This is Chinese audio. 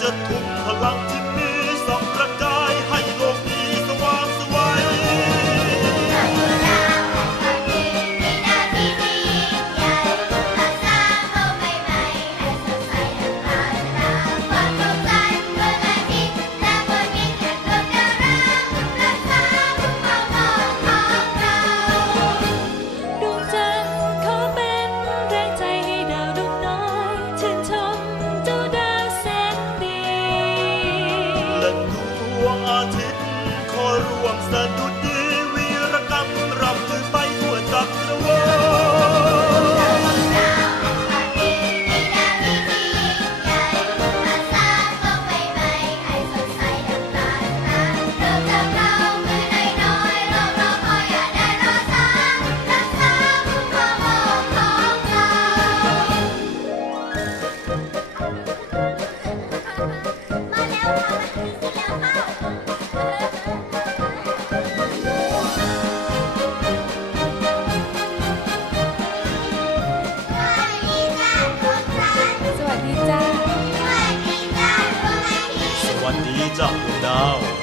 这ะทุ่ wants the good 你找不到。